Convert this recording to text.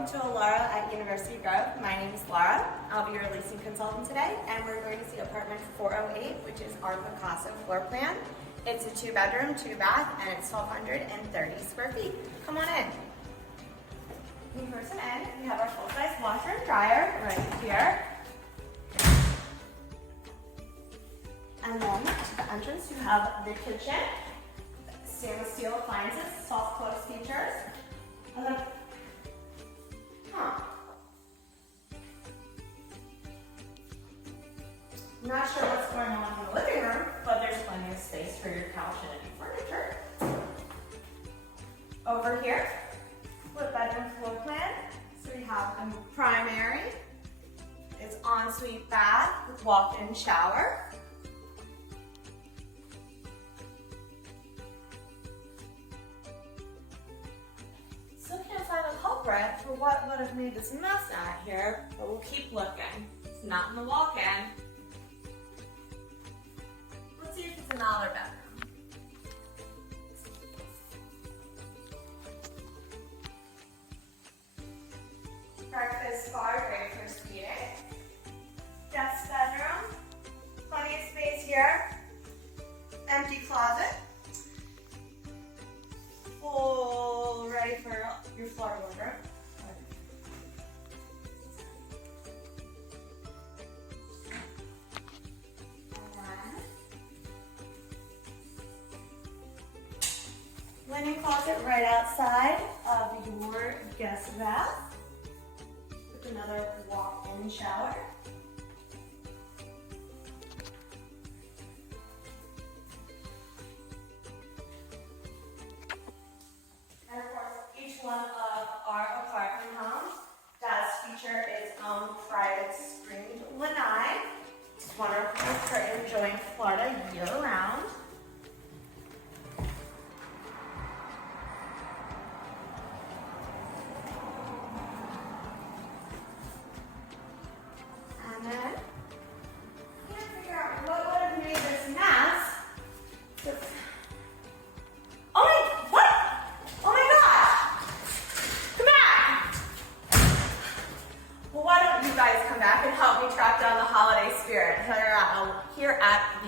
welcome to Alloro at University Grove. My name is Laura. I'll be your leasing consultant today, and we're going to see apartment 408, which is our Picasso floor plan. It's a 2-bedroom, 2-bath, and it's 1,230 square feet. Come on in. When you first come in, we have our full-size washer and dryer right here. And then to the entrance, you have the kitchen, stainless steel appliances, soft close features. And then, I'm not sure what's going on in the living room, but there's plenty of space for your couch and any furniture. Over here, split bedroom floor plan. So we have a primary. It's ensuite bath with walk-in shower. Still can't find a culprit for what would have made this mess out here, but we'll keep looking. It's not in the walk-in. Let's see if it's another bedroom. Breakfast bar, great for seating. Guest bedroom, plenty of space here. Empty closet. Full, ready for your floor wardrobe. Linen closet right outside of your guest bath with another walk-in shower. And of course, each one of our apartment homes does feature its own private screened lanai. It's wonderful for enjoying Florida year-round. And then, I can't figure out what would have made this mess. Well, why don't you guys come back and help me track down the holiday spirit here at